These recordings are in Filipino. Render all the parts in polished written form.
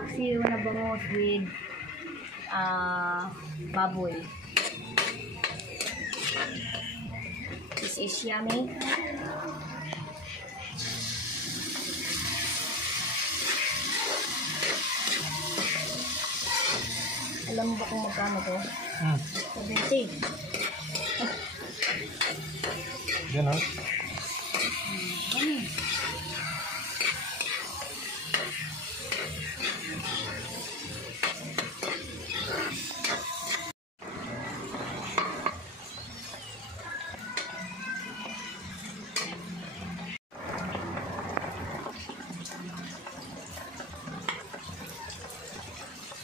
paksiw na bangus with baboy. This is yummy. Alam mo ba kung magkano to? 70. Yan ha?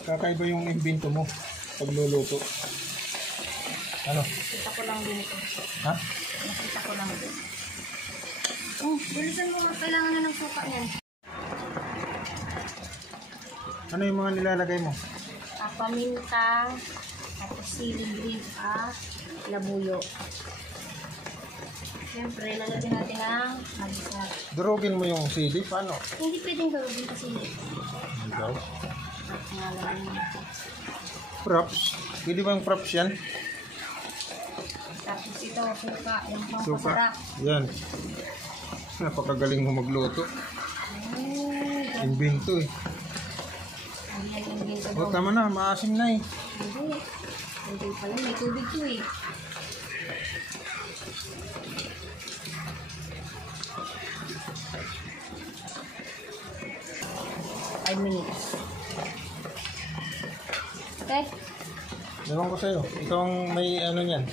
Kakaiba yung imbento mo pagluluto. Ano? Nakita ko lang din ito. Ha? Nakita ko lang din. Bilisan mo nga, kailangan na ng suka niyan. Ano yung mga nilalagay mo? Paminta, tapos siling green labuyo. Siyempre, lalagyan natin ang magisat. Durugin mo yung sili? Paano? Hindi pwedeng gawin kasi Ikaw? ngalan. Props? Pwede ba yung props yan? Tapos ito, suka, yung Suka? pampasarap. Yan. Napakagaling mo magluto. Imbento eh. Ayan yung ginto O daw. tama na, maasim na eh. Hindi. Hindi pala, may tubig to eh. Five minutes. Okay? Ewan ko sa'yo. Ikaw ang may ano niyan.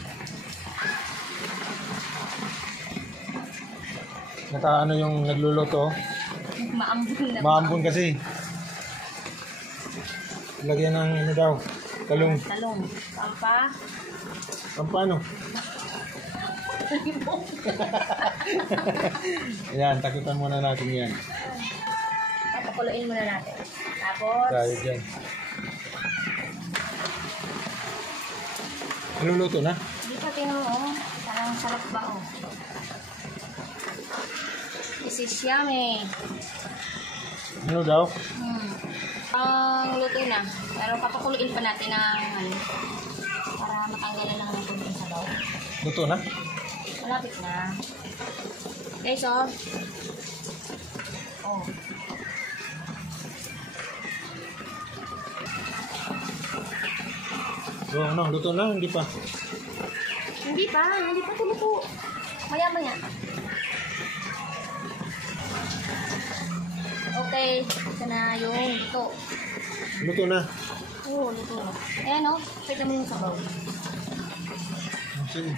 Nakaano yung nagluluto. Maambun na. Maambon kasi. Lagyan ng ano daw. Talong. Talong. Pampa. Pampano? Ayan, takutan muna natin yan. Papakuluin muna natin. Tapos, Tayo dyan. Naluluto na? hindi pa tinoo. Parang sarap ba oh. This is yummy. Ano daw? Ang luto na. Pero papakuluin pa natin ng para matanggalan lang ng tubig sa daw. Luto na? Malapit na. Okay, so. Oh. So ano, luto na? Hindi pa? Hindi pa ito luto. Maya-maya. Okay, ito na yung luto. Luto na. Oo, luto na. Ayan o, pwede mo yung sabaw. Sige.